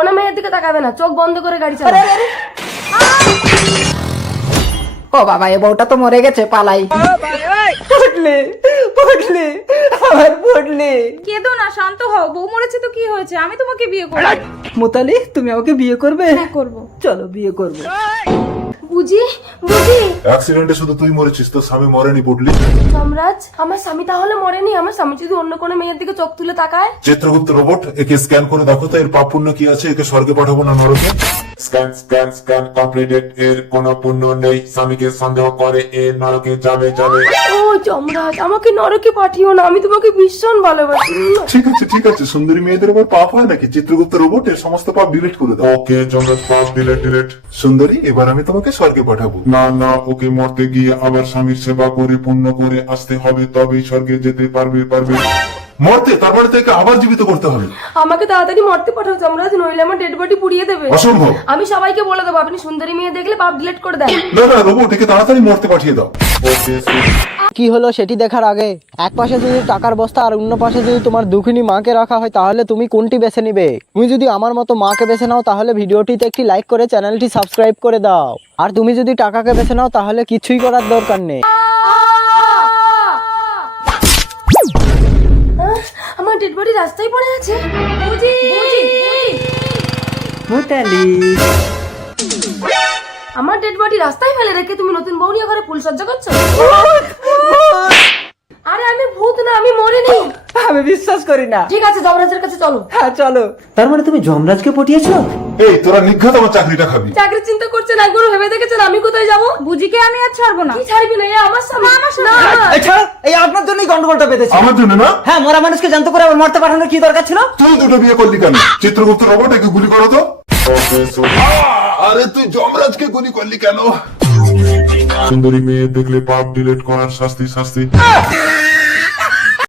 কোনো মেয়ের দিকে তাকাবে না, চোখ বন্ধ করে গাড়ি চালাবে। ও বাবা, এ বউটা তো মরে গেছে, পালাই। পড়লে পড়লে আমার পড়লে। কেঁদো না, শান্ত হও। বউ মরেছে তো কি হয়েছে, আমি তোমাকে বিয়ে করব। মোতালি, তুমি আমাকে বিয়ে করবে? হ্যাঁ করব। চলো বিয়ে করবো। বুঝি বুঝি অ্যাক্সিডেন্টে শুধু তুই মরেছিস, তোর স্বামী মরেনি পড়লি। যমরাজ, আমার স্বামী তাহলে মরেনি? আমার স্বামী যদি অন্য কোনো মেয়ের দিকে চোখ তুলে তাকায়? চিত্রগুপ্ত রোবট, একে স্ক্যান করে দেখো তো এর পাপ পুণ্য কি আছে, একে স্বর্গে পাঠাবো না নরকে। Scan scan scan completed. এর কোনো পুণ্য নেই, স্বামীকে সন্দেহ করে এ নরকে যাবে যাবে। ও যমরাজ, আমাকে নরকে পাঠিও না, আমি তোমাকে ভীষণ ভালোবাসি। ঠিক আছে, সুন্দরী মেয়েদের উপর পাপ হয় নাকি? চিত্রগুপ্ত রোবট, এর সমস্ত পাপ ডিলিট করে দাও। ওকে জমরাজ, পাপ ডিলেট ডিলেট। সুন্দরী, এবার আমি তোমাকে স্বর্গে পাঠাবো। না না, ওকে মরতে গিয়ে আবার স্বামীর সেবা করে পুণ্য করে আসতে হবে, তবেই স্বর্গে যেতে পারবে পারবে। মরতে, তারপরে থেকে আবার জীবিত করতে হবে। আমাকে তাড়াতাড়ি মরতে পাঠাও যমরাজ, নইলে আমার ডেড বডি পুড়িয়ে দেবে। অসম্ভব। আমি সবাইকে বলে দেবো আপনি সুন্দরী মেয়ে দেখলে পাপ ডিলিট করে দেন। না রোবট, একে তাড়াতাড়ি মরতে পাঠিয়ে দাও। ওকে কি হলো সেটি দেখার আগে এক পাশে যদি টাকার বস্তা আর অন্য পাশে যদি তোমার দুঃখিনী মাকে রাখা হয়, তাহলে তুমি কোনটি বেছে নিবে? তুমি যদি আমার মতো মাকে বেছে নাও, তাহলে ভিডিওটিতে একটি লাইক করে চ্যানেলটি সাবস্ক্রাইব করে দাও। আর তুমি যদি টাকাকে বেছে নাও, তাহলে কিছুই করার দরকার নেই। আমার ডেড বডি রাস্তায় পড়ে আছে। বুঝি মোতালি, আমার ডেড বডি রাস্তায় ফেলে রেখে তুমি নতুন বউ নিয়ে ঘরে ফুলসজ্জা করছো? আরে আমি ভূত না, আমি মরিনি। আমি বিশ্বাস করি না। ঠিক আছে, যমরাজের কাছে চলো। হ্যাঁ চলো। তার মানে তুমি যমরাজকে পটিয়েছো? এই তোরা নিঘাত আমার চাকরিটা খাবি। চাকরির চিন্তা করছেন, একবার ভেবে দেখেছেন আমি কোথায় যাবো? বুঝিকে আমি আর ছাড়বো না। কি ছাড়বি না? এ আমার স্বামী। না, এই আপনার জন্যই গন্ডগোলটা বেঁধেছে। আমার জন্য না? হ্যাঁ, মরা মানুষকে জানতে করে আবার মরতে পাঠানোর কি দরকার ছিল? তুই দুটো বিয়ে করলি কেন? চিত্রগুপ্ত রোবট, একে গুলি করো তো। ওকে। আরে তুই যমরাজকে গুলি করলি কেন? সুন্দরী মেয়ে দেখলে পাপ ডিলেট করার শাস্তি শাস্তি।